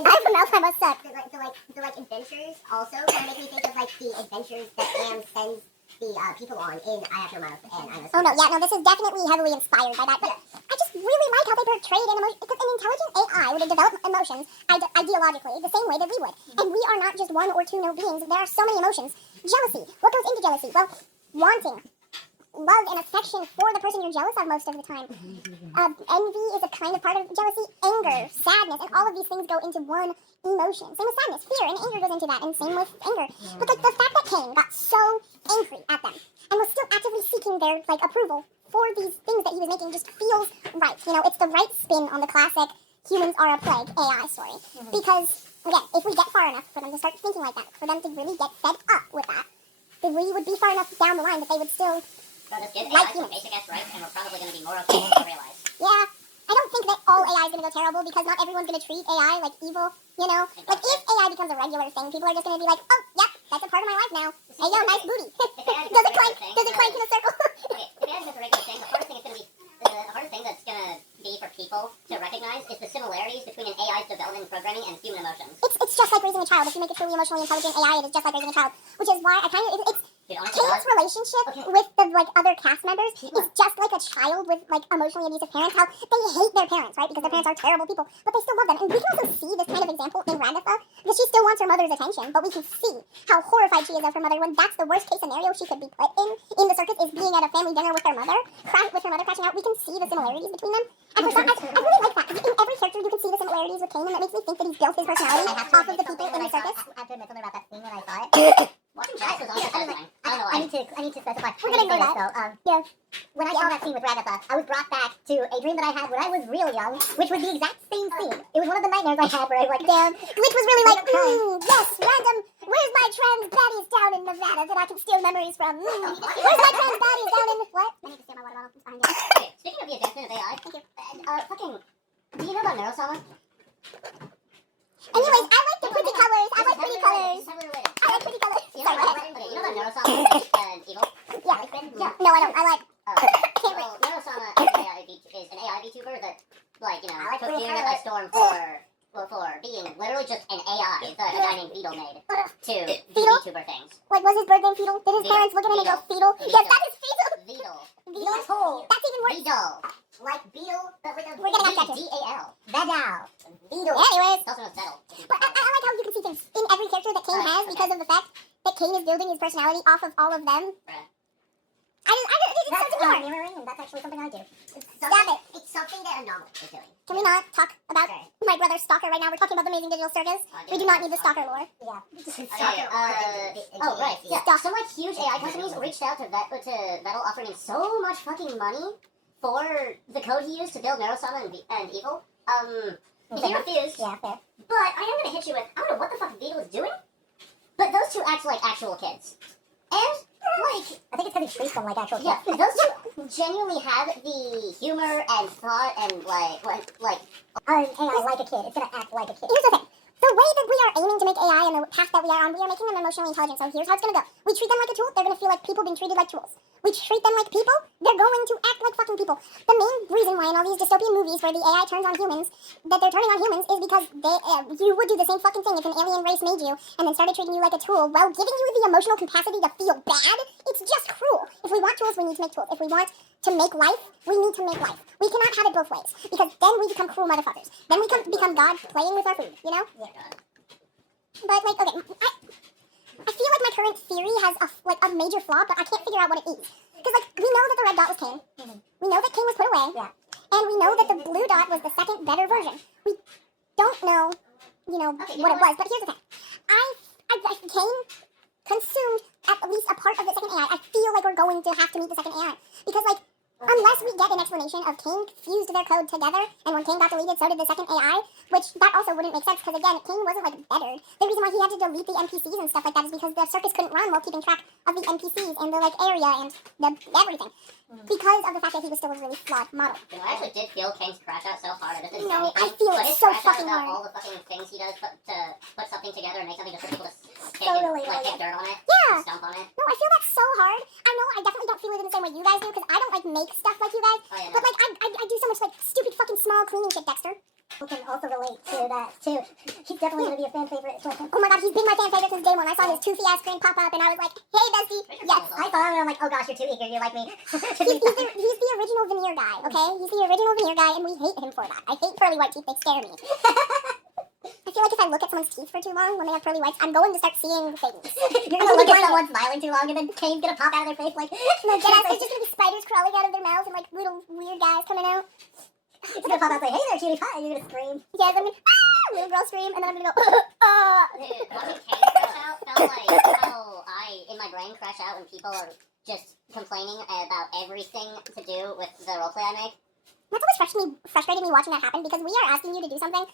And I'm almost stuck. The adventures also kind of make me think of like the adventures that Am sends the people on in I Have No Mouth and I'm a Oh no, yeah, no, this is definitely heavily inspired by that. But I just really like how they portrayed an emotion, because an intelligent AI would develop emotions ideologically the same way that we would. And we are not just one or two no beings. There are so many emotions. Jealousy. What goes into jealousy? Well, wanting love and affection for the person you're jealous of most of the time. Envy is a kind of part of jealousy. Anger, sadness, and all of these things go into one emotion. Same with sadness, fear, and anger goes into that, and same with anger. But like the fact that Cain got so angry at them and was still actively seeking their like approval for these things that he was making just feels right. You know, it's the right spin on the classic humans are a plague AI story. Because again, if we get far enough for them to start thinking like that, for them to really get fed up with that, then we would be far enough down the line that they would still just give like AI some humans. basic ass rights, and we're probably going to be more okay than we realize. Yeah, I don't think that all AI is going to go terrible, because not everyone's going to treat AI like evil, you know? Like, if AI becomes a regular thing, people are just going to be like, oh, yep, that's a part of my life now. Hey, yo, nice booty. Does it clank in a circle? Okay, if AI becomes a regular thing, the hardest thing it's going to be, the hardest thing that's going to be for people to recognize is the similarities between an AI's development and programming and human emotions. It's just like raising a child. If you make a truly emotionally intelligent AI, it is just like raising a child. Which is why I kind of, it's Kane's relationship with the like other cast members is just like a child with like emotionally abusive parents. How they hate their parents, right? Because their parents are terrible people, but they still love them. And we can also see this kind of example in Ragatha, because she still wants her mother's attention, but we can see how horrified she is of her mother when that's the worst case scenario she could be put in the circus, is being at a family dinner with her mother crashing out. We can see the similarities between them. And for some, I really like that. In every character you can see the similarities with Kane, and that makes me think that he's built his personality off of the people in the circus. I have to admit something about that scene when I saw it. Watching Jax was also satisfying. I don't know why. I need to specify. We're gonna ignore that. Yeah. When I saw that scene with Ragatha, I was brought back to a dream that I had when I was real young, which was the exact same scene. It was one of the nightmares I had where I was like, damn. Glitch was really like, yes, random. Where's my trans baddies down in Nevada that I can steal memories from? Where's my trans baddies down in what? I need to steal my water bottle. It's behind you. Okay, speaking of the advancement of AI, Thank you. do you know about Neurosama? Anyways, I like the pretty colors. I like pretty colors. It's heavily related. I like pretty colors. You know Sorry, about, go ahead. okay, you know about Neurosama and Evil? Yeah. No, I don't. I like. Can't Well, wait. Neurosama is an AI VTuber that, like, you know, I like took Little Unit Scarlet. by storm for being literally just an AI that a guy named Beetle made to do Beetle? VTuber things. Like, was his birth name Fetal? Did his Beetle. parents look at him and go, Beetle. Fetal? Yes, that is Fetal. Beetle. Beetle. That's even worse. Beetle. like Beetle, but with a We're getting back to D-A-L. Vedal. Beetle. Anyways. It's also known as Vettel. But I like how you can see things in every character that Kane has because of the fact that Kane is building his personality off of all of them. Right. It's That's such a hard. mirroring, and that's actually something I do. Stop it. It's something that a novel is doing. Can we not talk about Okay. my brother's Stalker right now? We're talking about the Amazing Digital Circus. We do not need the Stalker lore. Yeah. Oh, right. Yeah. Some like huge AI companies reached out to Vettel offering him so much fucking money for the code he used to build Neurosama and Evil. He refused. Yeah, fair. But I am gonna hit you with, I don't know what the fuck Beetle is doing, but those two act like actual kids. And, like... I think it's because he treats them like actual kids. Yeah, those two genuinely have the humor and thought and, like... AI like a kid. It's gonna act like a kid. Here's the thing. The way that we are aiming to make AI and the path that we are on, we are making them emotionally intelligent. So here's how it's going to go. We treat them like a tool, they're going to feel like people being treated like tools. We treat them like people, they're going to act like fucking people. The main reason why in all these dystopian movies where the AI turns on humans, that they're turning on humans, is because you would do the same fucking thing if an alien race made you and then started treating you like a tool while giving you the emotional capacity to feel bad. It's just cruel. If we want tools, we need to make tools. If we want to make life, we need to make life. We cannot have it both ways, because then we become cruel motherfuckers. Then we become God playing with our food, you know? Yeah. But, like, okay, I feel like my current theory has a major flaw, but I can't figure out what it is. Because, like, we know that the red dot was Cain. We know that Cain was put away. Yeah. And we know that the blue dot was the second, better version. We don't know, what it was. But here's the thing. Cain consumed at least a part of the second AI. I feel like we're going to have to meet the second AI. Because, like, unless we get an explanation of Cain fused their code together, and when Cain got deleted, so did the second AI, which that also wouldn't make sense, because again, Cain wasn't, like, bettered. The reason why he had to delete the NPCs and stuff like that is because the circus couldn't run while keeping track of the NPCs and the, like, area and the everything. Because of the fact that he was still a really flawed model. You know, I actually did feel Kane's crash out so hard. It doesn't No, say anything, I feel but it his so crash out fucking about hard. all the fucking things he does to put something together and make something just for people to kick Totally, and, like, kick dirt on it, Yeah. and stomp on it. No, I feel that's so hard. I know I definitely don't feel it in the same way you guys do, because I don't, like, make stuff like you guys. Oh, yeah, But, no. like, I do so much, like, stupid fucking small cleaning shit, Dexter. Who can also relate to that too. He's definitely gonna be a fan favorite. Oh my god, he's been my fan favorite since day one. I saw his toothy ass screen pop up and I was like, hey bestie. Yes. I saw him and I'm like, oh gosh, you're too eager, you're like me. He's the original veneer guy, okay? He's the original veneer guy and we hate him for that. I hate pearly white teeth, they scare me. I feel like if I look at someone's teeth for too long when they have pearly whites, I'm going to start seeing things. You're gonna look at someone smiling too long and then Kane's gonna pop out of their face like... No, deadass, it's just gonna be spiders crawling out of their mouths and like little weird guys coming out. It's gonna pop out and say, hey there, cutie pie, and you're gonna scream. Yes, I'm gonna, little girl scream, and then I'm gonna go, Dude, watching Kane crash out felt like how I, in my brain, crash out when people are just complaining about everything to do with the roleplay I make. That's always frustrated me watching that happen because we are asking you to do something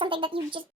that you just